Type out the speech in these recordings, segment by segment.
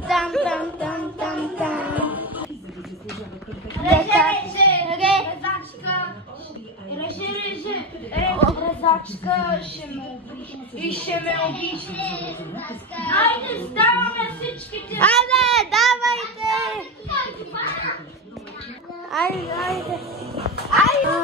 tam, tam, tam, tam, tam. Rezaczka się mówi i się mówi. Ajde, zdałam jasyczki. Ajde, dawaj ty! Ajde, ajde. Ajde!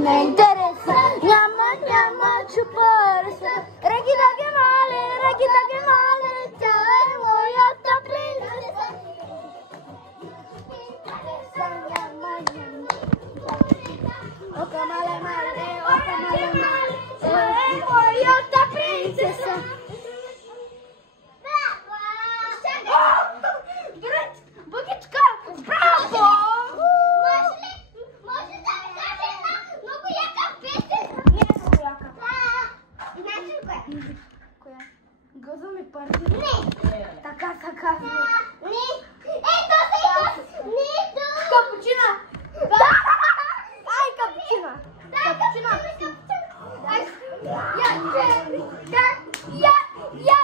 Me interesa, llama, llama, chuparse. Requita que male, chave, voy a esta princesa. Llama, llama, oca male, chave, voy a esta princesa. Bukiczka, brawo! Gozumi party. Taka. Cappuccino. Ai, cappuccino. Ja,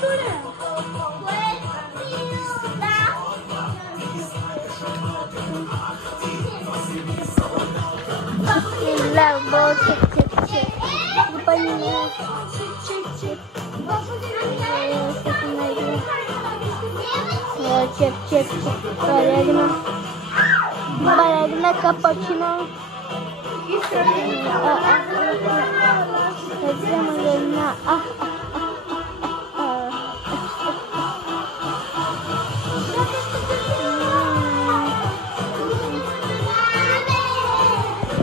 Което ли? Чек. Барегна капучино.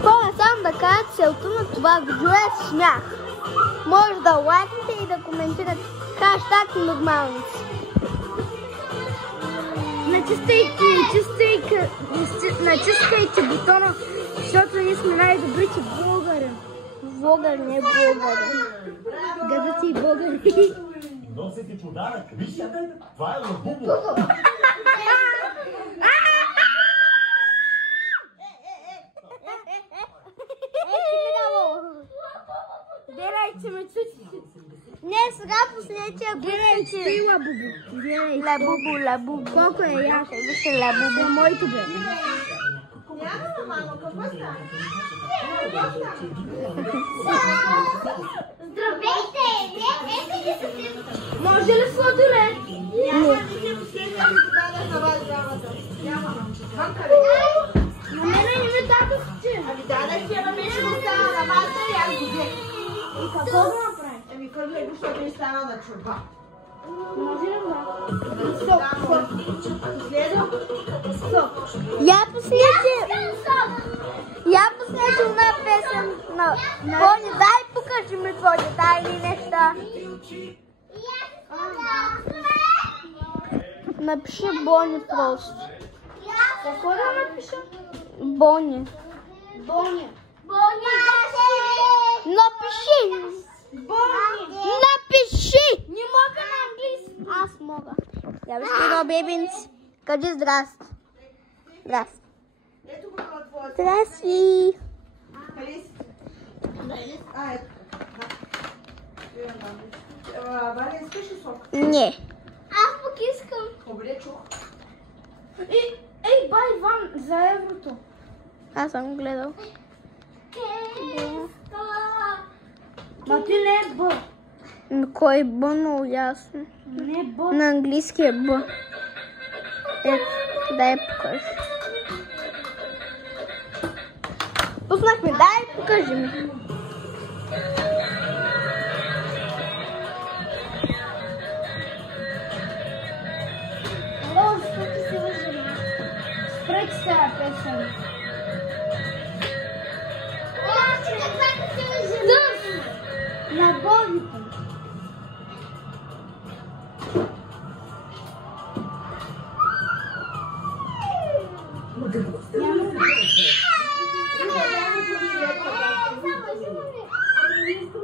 Помня само да кажа, целта на това видео е смях. Може да лайкате и да коментирате хаштаг нормалници. Натискайте бутона, защото ние сме най-добрите българи. Влогър, не българи. Гадате и българи. Носи ти подарък. Виж, това е лабубо. Гледайте ме, чути. Не, сега последния Гледайте лабубо. Лабубо. Колко е яко. Вижте лабубо. Моето бе. Здравейте! Може ли сладолед? На мене не ме дадохте. Ами да ти, ама ми ще го стана на маса и аз го взех. И какво да направим? Ами хвърляй го, защото ми стана на чорба. Може ли да? Я последния една песен на Бони. Дай покажи ми твоите тайни неща. Напиши Бони просто. Какво да напиша? Бони. Боня. Напиши! Бони. Напиши! Не мога на английски. Аз мога. Я вижте едно бебенци. Кажи здрасти. Здрасти. Ето го на твоята. Здрасти. Хариси. А, ето. Валя, искаш ли сок? Не. Аз пък искам. Добре, чух. Ей, бай, Иван, за еврото. Аз съм гледал. Ма ти не е Б. Кой е Б, много ясно. Не е Б. На английски е Б. Ето, дай покажи. Пуснахме, дай покажи ми. О, сколько се лъжи. Спрете с тази песен. На Богите.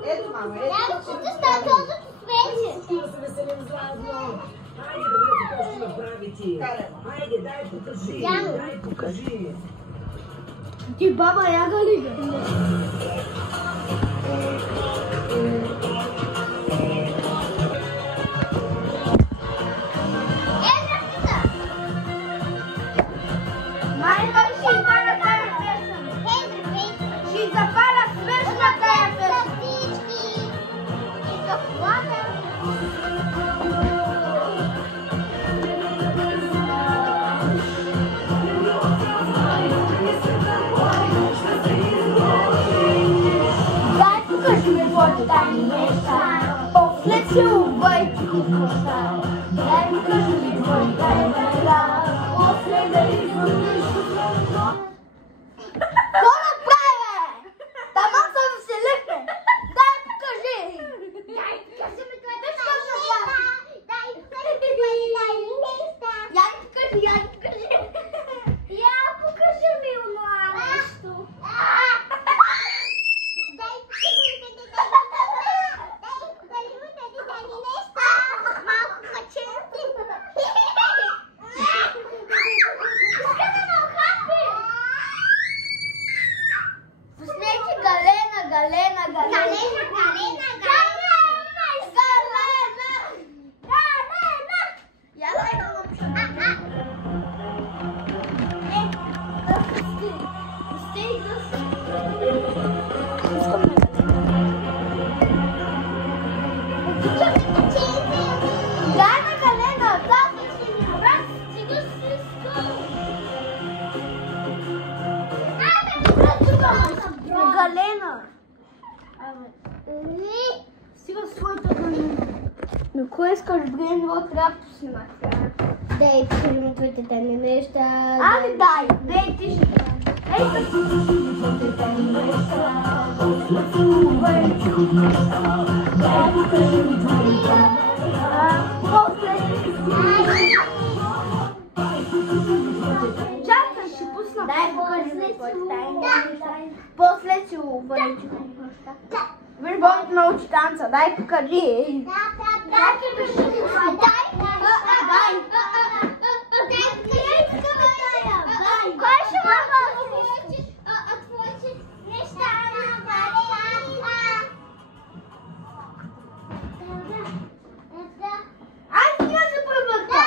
Ето, мама, ето. Ти баба яга ли бе? Майка ще запаля тая песен. Ще запаля смешна тая песен. Дай покажи ми твоите тайни неща. После целувай ти коса. Дай покажи ми твоите тайни неща. После да изгубиш коса. Какво направи, бе? Тама се веселихме. Дай покажи. Дай покажи ми твоите Виж какво ще правя. Дай покажи ми твоите тайни неща. Я ни покажи, я ни покажи. Я покажи ми онова нещо. Дай покажи ми тези тайни неща. Малко хаченци. Искате да Но кой искаш бринво, трябва да снимаш. Дай, покажем твоите тайни неща. Ами дай ти ще дай. Ей, чакай, ще пусна. Дай, покажи ми твоите тайни неща. После си обърнем. Виж, Бог научи танца, дай покажи. Дай, покажи ми твоите тайни неща. Кой ще ме Отвориш неща на Марията. Ай, ти я се пробърка.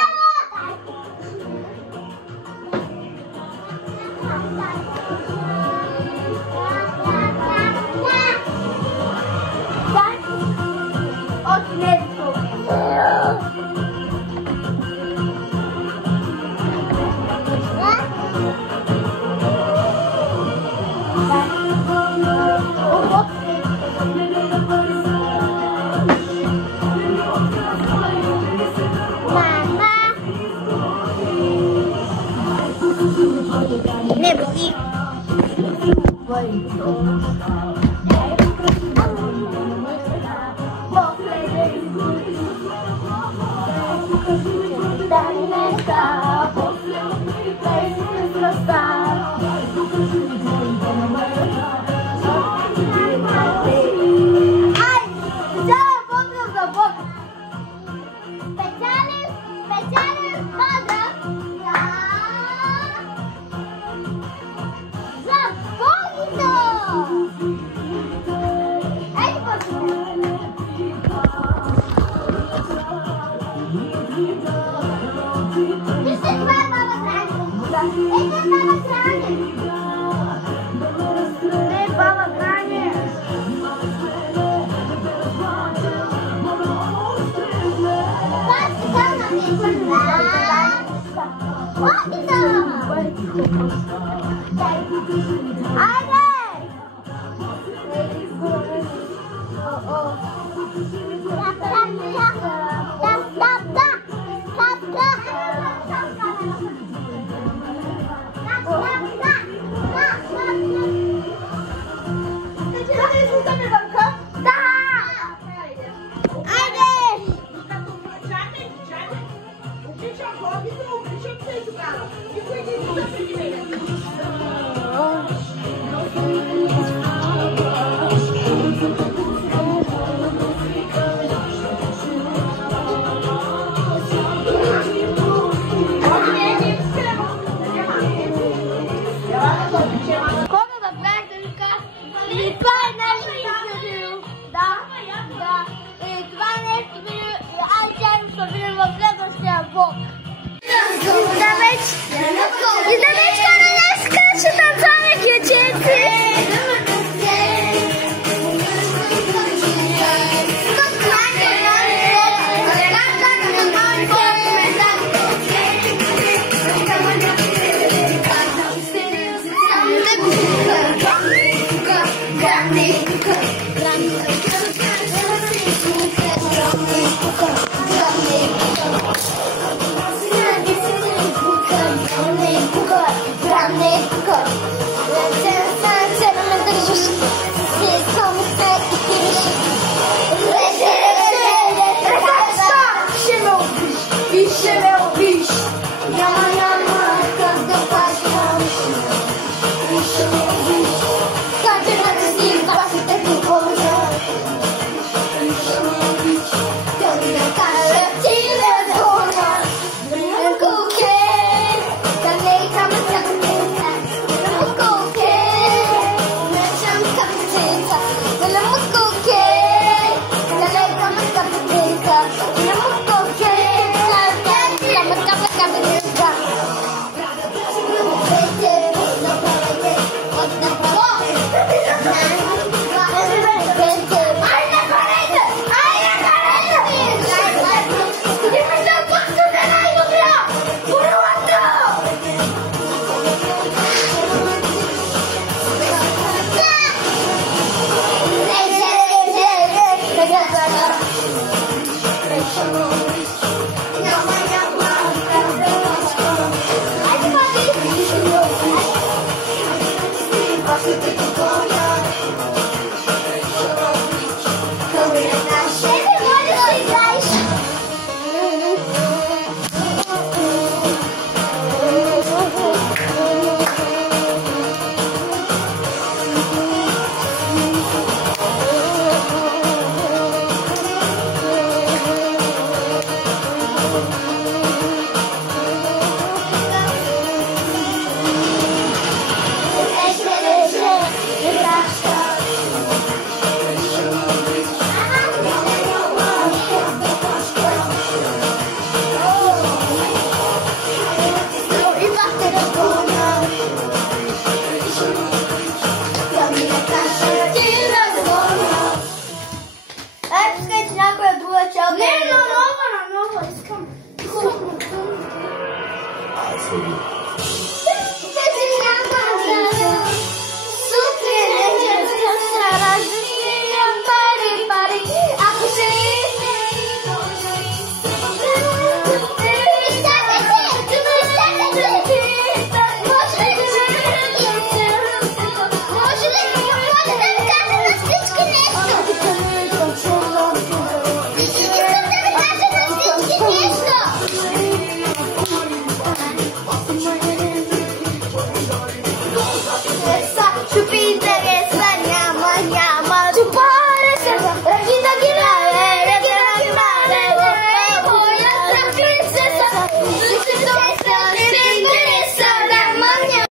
От нето. Не боли. Специален поздрав за Богито! Ей, почнем! Вижте, това е баба Граня! Ето е баба Граня! Не, баба Граня! И да не скоро не скачи, там само ключици.